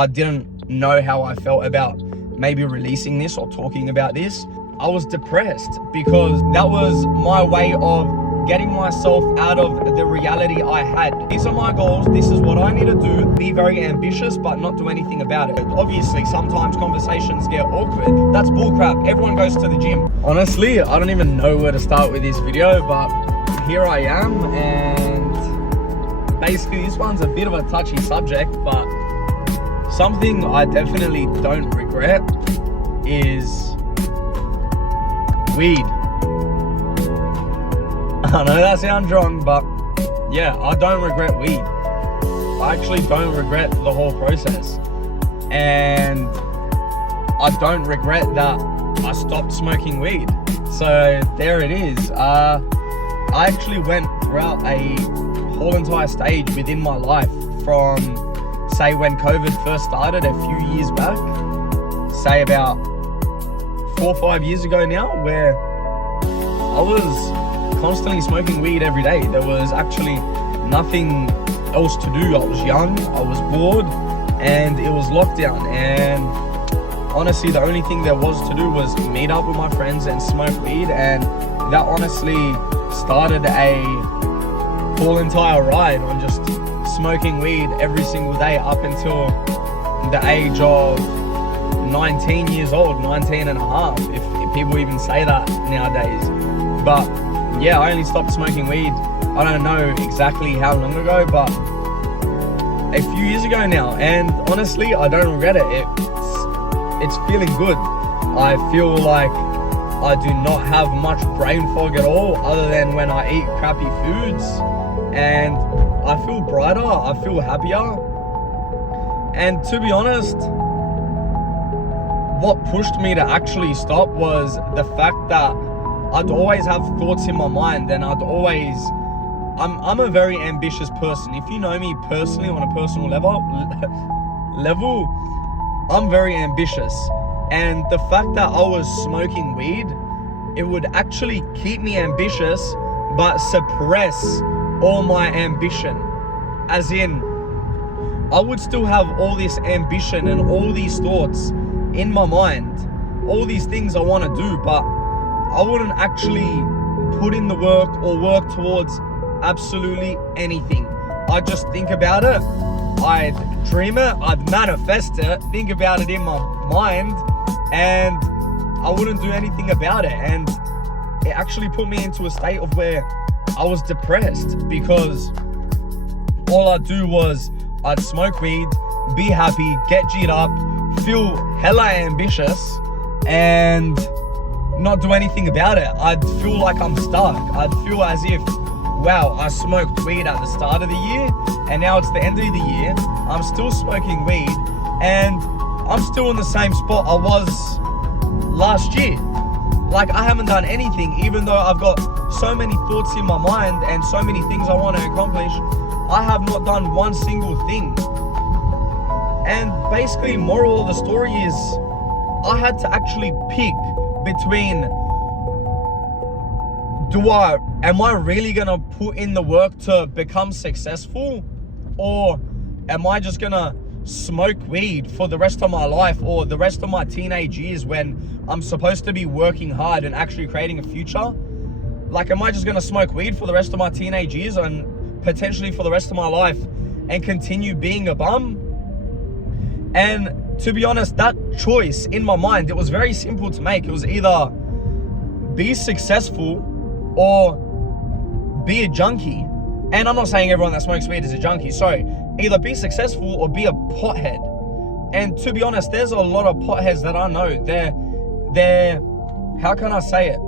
I didn't know how I felt about maybe releasing this or talking about this. I was depressed because that was my way of getting myself out of the reality I had. These are my goals, this is what I need to do, be very ambitious but not do anything about it. Obviously, sometimes conversations get awkward. That's bullcrap, everyone goes to the gym. Honestly, I don't even know where to start with this video, but here I am, and basically this one's a bit of a touchy subject, but something I definitely don't regret is weed. I know that sounds wrong, but yeah, I don't regret weed. I actually don't regret the whole process. And I don't regret that I stopped smoking weed. So there it is. I actually went throughout a whole entire stage within my life from, say, when COVID first started a few years back, say about 4 or 5 years ago now, where I was constantly smoking weed every day. There was actually nothing else to do. I was young, I was bored, and it was lockdown. And honestly, the only thing there was to do was meet up with my friends and smoke weed. And that honestly started a whole entire ride on just smoking weed every single day up until the age of 19 years old, 19 and a half, if people even say that nowadays. But yeah, I only stopped smoking weed, I don't know exactly how long ago, but a few years ago now. And honestly, I don't regret it. It's feeling good. I feel like I do not have much brain fog at all, other than when I eat crappy foods. And I feel brighter, I feel happier. And to be honest, what pushed me to actually stop was the fact that I'd always have thoughts in my mind, and I'm a very ambitious person. If you know me personally on a personal level, I'm very ambitious. And the fact that I was smoking weed, it would actually keep me ambitious, but suppress all my ambition. As in, I would still have all this ambition and all these thoughts in my mind, all these things I want to do, but I wouldn't actually put in the work or work towards absolutely anything. I'd just think about it, I'd dream it, I'd manifest it, think about it in my mind, and I wouldn't do anything about it. And it actually put me into a state of where I was depressed, because all I'd do was I'd smoke weed, be happy, get G'd up, feel hella ambitious, and not do anything about it. I'd feel like I'm stuck. I'd feel as if, wow, I smoked weed at the start of the year, and now it's the end of the year, I'm still smoking weed, and I'm still in the same spot I was last year. Like, I haven't done anything, even though I've got so many thoughts in my mind and so many things I want to accomplish. I have not done one single thing. And basically, moral of the story is, I had to actually pick between, am I really gonna put in the work to become successful, or am I just gonna smoke weed for the rest of my life or the rest of my teenage years when I'm supposed to be working hard and actually creating a future? Like, am I just gonna smoke weed for the rest of my teenage years and potentially for the rest of my life and continue being a bum? And to be honest, that choice in my mind, it was very simple to make. It was either be successful or be a junkie. And I'm not saying everyone that smokes weed is a junkie, sorry. Either be successful or be a pothead. And to be honest, there's a lot of potheads that I know. They're how can I say it?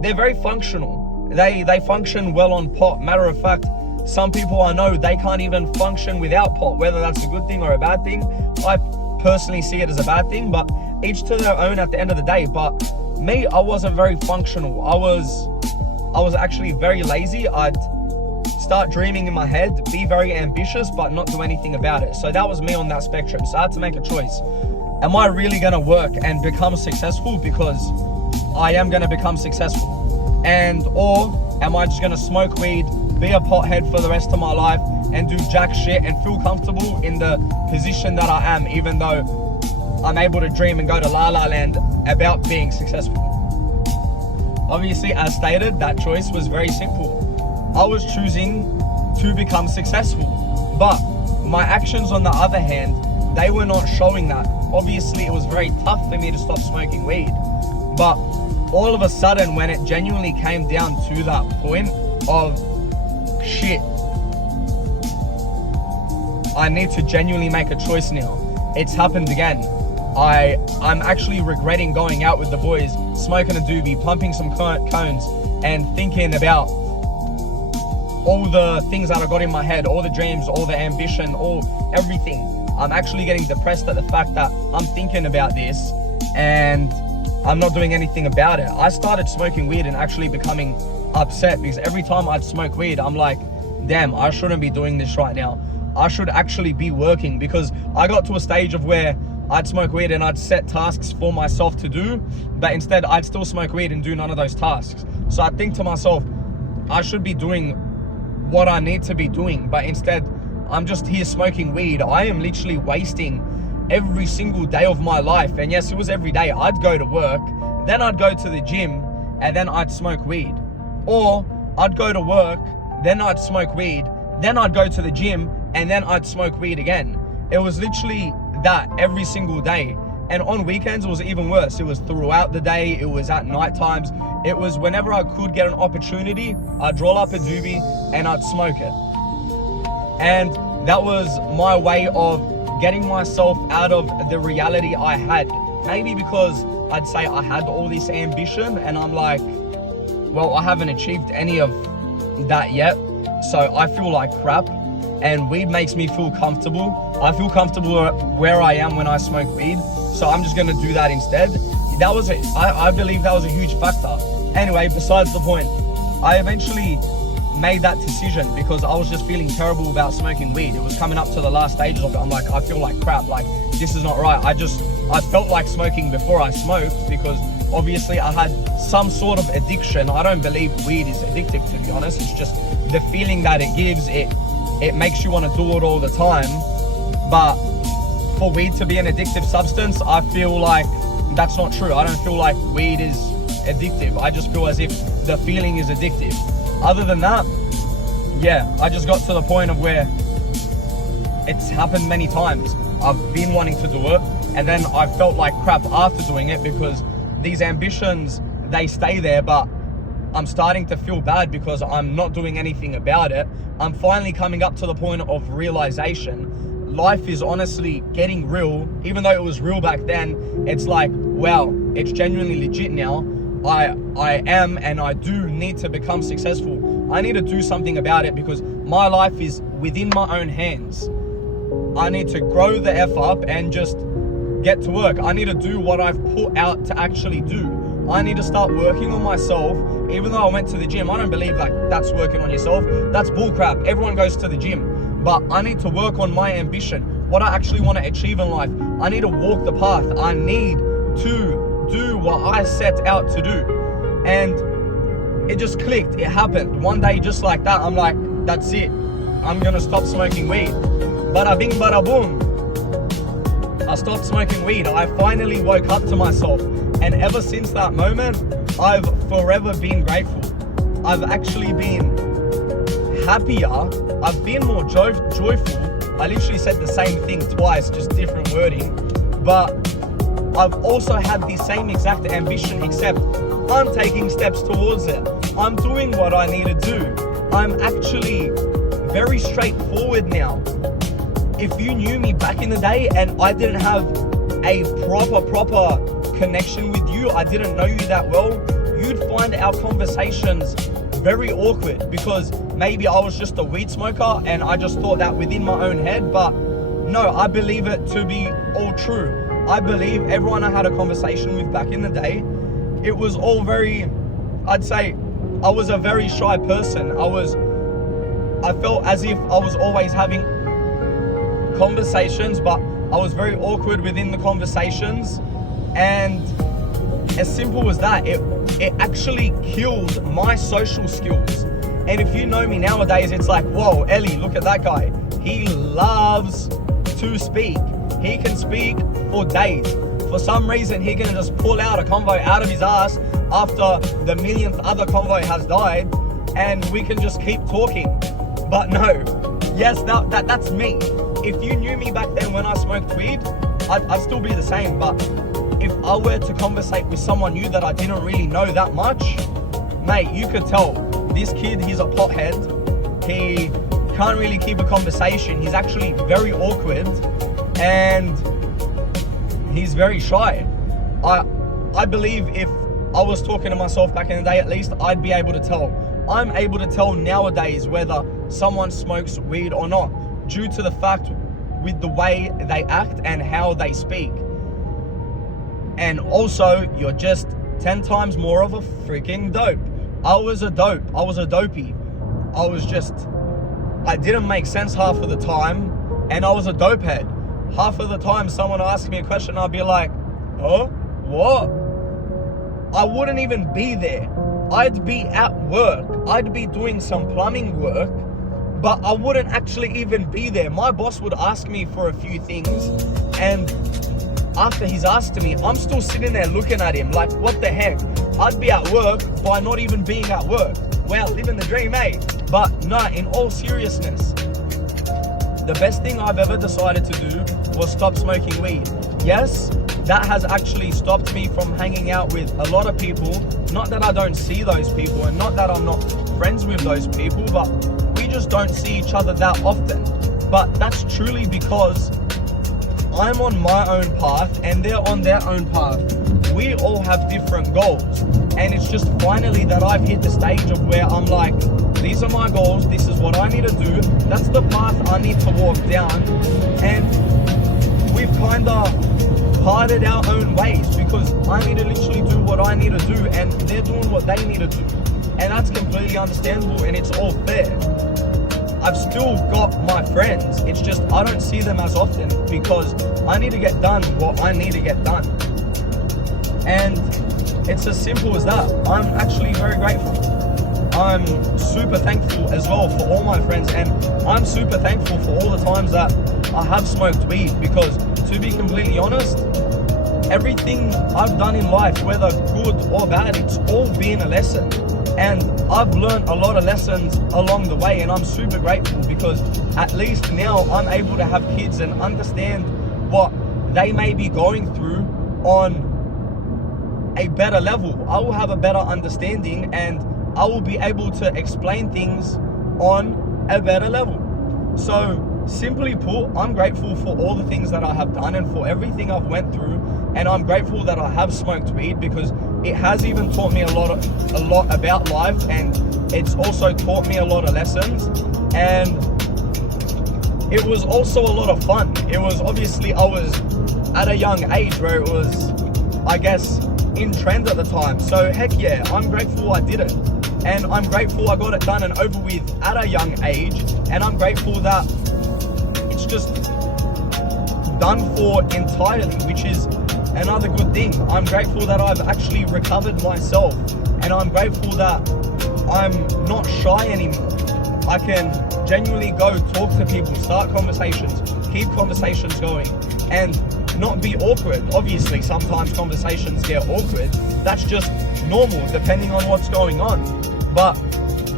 They're very functional. They function well on pot. Matter of fact, some people I know, they can't even function without pot, whether that's a good thing or a bad thing. I personally see it as a bad thing, but each to their own at the end of the day. But me, I wasn't very functional. I was actually very lazy. I'd start dreaming in my head, be very ambitious, but not do anything about it. So that was me on that spectrum. So I had to make a choice. Am I really gonna work and become successful because I am gonna become successful? Or am I just gonna smoke weed, be a pothead for the rest of my life and do jack shit and feel comfortable in the position that I am, even though I'm able to dream and go to La La Land about being successful. Obviously, as stated, that choice was very simple. I was choosing to become successful, but my actions, on the other hand, they were not showing that. Obviously, it was very tough for me to stop smoking weed, but all of a sudden, when it genuinely came down to that point of shit, I need to genuinely make a choice now, it's happened again. I'm actually regretting going out with the boys, smoking a doobie, pumping some cones, and thinking about all the things that I got in my head, all the dreams, all the ambition, all everything. I'm actually getting depressed at the fact that I'm thinking about this and I'm not doing anything about it. I started smoking weed and actually becoming upset because every time I'd smoke weed, I'm like, damn, I shouldn't be doing this right now. I should actually be working, because I got to a stage of where I'd smoke weed and I'd set tasks for myself to do, but instead I'd still smoke weed and do none of those tasks. So I think to myself, I should be doing what I need to be doing, but instead I'm just here smoking weed. I am literally wasting every single day of my life. And yes, it was every day. I'd go to work, then I'd go to the gym, and then I'd smoke weed. Or I'd go to work, then I'd smoke weed, then I'd go to the gym, and then I'd smoke weed again. It was literally that every single day. And on weekends, it was even worse. It was throughout the day, it was at night times. It was whenever I could get an opportunity, I'd roll up a doobie and I'd smoke it. And that was my way of getting myself out of the reality I had. Maybe because I'd say I had all this ambition and I'm like, well, I haven't achieved any of that yet, so I feel like crap. And weed makes me feel comfortable. I feel comfortable where I am when I smoke weed, so I'm just gonna do that instead. That was it. I believe that was a huge factor. Anyway, besides the point, I eventually made that decision because I was just feeling terrible about smoking weed. It was coming up to the last stages of it. I'm like, I feel like crap, like this is not right. I felt like smoking before I smoked because obviously I had some sort of addiction. I don't believe weed is addictive, to be honest. It's just the feeling that it gives, it makes you want to do it all the time. But for weed to be an addictive substance, I feel like that's not true. I don't feel like weed is addictive. I just feel as if the feeling is addictive. Other than that, yeah, I just got to the point of where it's happened many times. I've been wanting to do it, and then I felt like crap after doing it because these ambitions, they stay there, but I'm starting to feel bad because I'm not doing anything about it. I'm finally coming up to the point of realization. Life is honestly getting real. Even though it was real back then, it's like, wow, it's genuinely legit now. I am and I do need to become successful. I need to do something about it because my life is within my own hands. I need to grow the F up and just get to work. I need to do what I've put out to actually do. I need to start working on myself. Even though I went to the gym, I don't believe like that's working on yourself. That's bullcrap. Everyone goes to the gym. But I need to work on my ambition, what I actually want to achieve in life. I need to walk the path. I need to do what I set out to do. And it just clicked. It happened. One day just like that, I'm like, that's it. I'm going to stop smoking weed. Bada bing, bada boom. I stopped smoking weed. I finally woke up to myself. And ever since that moment, I've forever been grateful. I've actually been happier. I've been more joyful. I literally said the same thing twice, just different wording. But I've also had the same exact ambition, except I'm taking steps towards it. I'm doing what I need to do. I'm actually very straightforward now. If you knew me back in the day and I didn't have a proper connection with you, I didn't know you that well, you'd find our conversations very awkward because maybe I was just a weed smoker and I just thought that within my own head. But no, I believe it to be all true. I believe everyone I had a conversation with back in the day, it was all very, I'd say, I was a very shy person. I felt as if I was always having conversations, but I was very awkward within the conversations. And as simple as that, it actually killed my social skills. And if you know me nowadays, it's like, whoa, Ellie, look at that guy. He loves to speak. He can speak for days. For some reason, he can just pull out a convo out of his ass after the millionth other convo has died, and we can just keep talking. But no, yes, that's me. If you knew me back then when I smoked weed, I'd still be the same. But if I were to conversate with someone new that I didn't really know that much, mate, you could tell this kid, he's a pothead. He can't really keep a conversation. He's actually very awkward and he's very shy. I believe if I was talking to myself back in the day, at least I'd be able to tell. I'm able to tell nowadays whether someone smokes weed or not, due to the fact with the way they act and how they speak. And also, you're just 10 times more of a freaking dope. I was a dopey. I didn't make sense half of the time, and I was a dope head. Half of the time someone asked me a question, I'd be like, oh, what? I wouldn't even be there. I'd be at work. I'd be doing some plumbing work, but I wouldn't actually even be there. My boss would ask me for a few things, and after he's asked me, I'm still sitting there looking at him like, what the heck? I'd be at work by not even being at work. Wow, living the dream, eh? But no, in all seriousness, the best thing I've ever decided to do was stop smoking weed. Yes, that has actually stopped me from hanging out with a lot of people. Not that I don't see those people, and not that I'm not friends with those people, but we just don't see each other that often. But that's truly because I'm on my own path and they're on their own path. We all have different goals, and it's just finally that I've hit the stage of where I'm like, these are my goals, this is what I need to do, that's the path I need to walk down. And we've kind of parted our own ways, because I need to literally do what I need to do and they're doing what they need to do, and that's completely understandable and it's all fair. I've still got my friends, it's just I don't see them as often because I need to get done what I need to get done. And it's as simple as that. I'm actually very grateful. I'm super thankful as well for all my friends, and I'm super thankful for all the times that I have smoked weed, because to be completely honest, everything I've done in life, whether good or bad, it's all been a lesson. And I've learned a lot of lessons along the way, and I'm super grateful because at least now I'm able to have kids and understand what they may be going through on a better level. I will have a better understanding and I will be able to explain things on a better level. So simply put, I'm grateful for all the things that I have done and for everything I've went through, and I'm grateful that I have smoked weed because it has even taught me a lot about life, and it's also taught me a lot of lessons, and it was also a lot of fun. It was obviously, I was at a young age where it was, I guess, in trend at the time. So heck yeah, I'm grateful I did it. And I'm grateful I got it done and over with at a young age. And I'm grateful that it's just done for entirely, which is another good thing. I'm grateful that I've actually recovered myself. And I'm grateful that I'm not shy anymore. I can genuinely go talk to people, start conversations, keep conversations going, and not be awkward. Obviously, sometimes conversations get awkward. That's just normal, depending on what's going on. But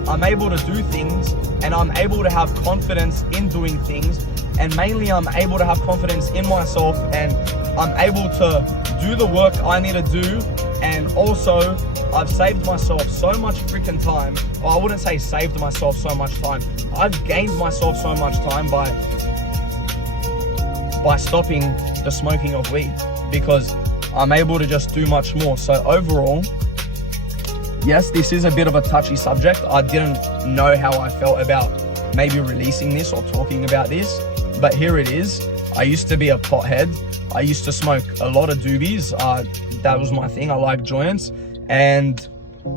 I'm able to do things, and I'm able to have confidence in doing things, and mainly I'm able to have confidence in myself, and I'm able to do the work I need to do. And also, I've saved myself so much freaking time. Well, I wouldn't say saved myself so much time. I've gained myself so much time by stopping the smoking of weed, because I'm able to just do much more. So overall, yes, this is a bit of a touchy subject. I didn't know how I felt about maybe releasing this or talking about this, but here it is. I used to be a pothead. I used to smoke a lot of doobies. That was my thing. I like joints. And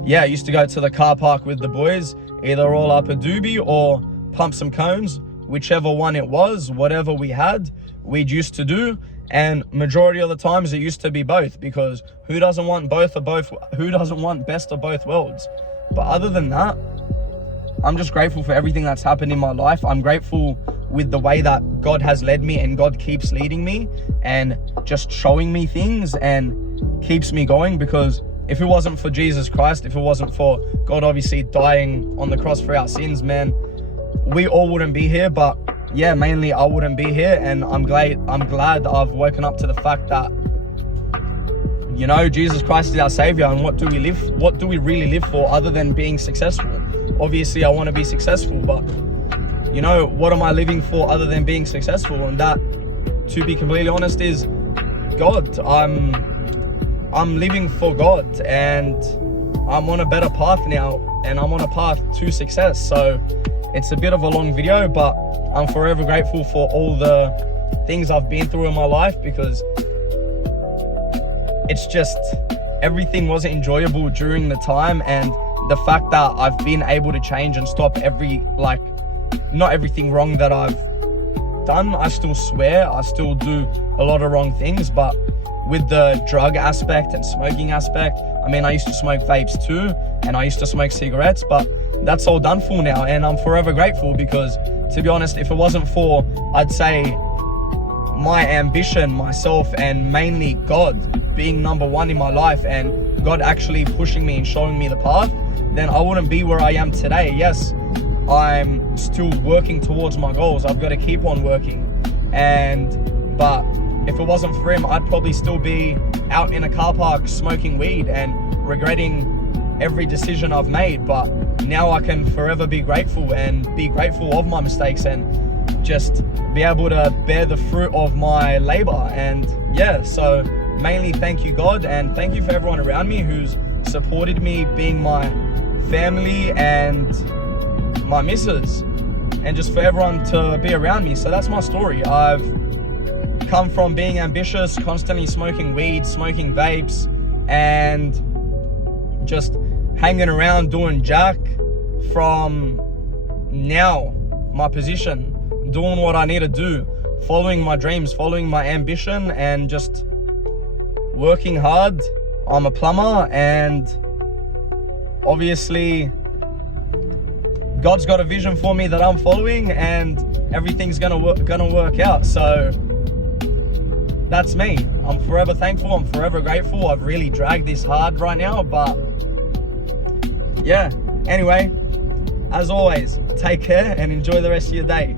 yeah, I used to go to the car park with the boys, either roll up a doobie or pump some cones, whichever one it was, whatever we had, we'd used to do. And majority of the times it used to be both, because who doesn't want who doesn't want best of both worlds? But other than that, I'm just grateful for everything that's happened in my life. I'm grateful with the way that God has led me, and God keeps leading me and just showing me things and keeps me going, because if it wasn't for Jesus Christ, if it wasn't for God obviously dying on the cross for our sins, man, we all wouldn't be here. But yeah, mainly I wouldn't be here, and I'm glad I've woken up to the fact that, you know, Jesus Christ is our savior. And what do we really live for other than being successful? Obviously I want to be successful, but you know, what am I living for other than being successful? And that, to be completely honest, is God. I'm living for God, and I'm on a better path now, and I'm on a path to success. So it's a bit of a long video, but I'm forever grateful for all the things I've been through in my life, because it's just, everything wasn't enjoyable during the time. And the fact that I've been able to change and stop not everything wrong that I've done. I still swear, I still do a lot of wrong things, but with the drug aspect and smoking aspect, I mean, I used to smoke vapes too, and I used to smoke cigarettes, but that's all done for now. And I'm forever grateful, because to be honest, if it wasn't for, I'd say, my ambition, myself, and mainly God being number one in my life, and God actually pushing me and showing me the path, then I wouldn't be where I am today. Yes, I'm still working towards my goals. I've got to keep on working. But if it wasn't for him, I'd probably still be out in a car park smoking weed and regretting every decision I've made. But now I can forever be grateful, and be grateful of my mistakes, and just be able to bear the fruit of my labor. And yeah, so mainly thank you, God, and thank you for everyone around me who's supported me, being my family and my missus, and just for everyone to be around me. So that's my story. I've come from being ambitious, constantly smoking weed, smoking vapes, and just hanging around doing jack, from now my position, doing what I need to do, following my dreams, following my ambition, and just working hard. I'm a plumber, and obviously God's got a vision for me that I'm following, and everything's gonna work out. So that's me. I'm forever thankful. I'm forever grateful. I've really dragged this hard right now, but yeah. Anyway, as always, take care and enjoy the rest of your day.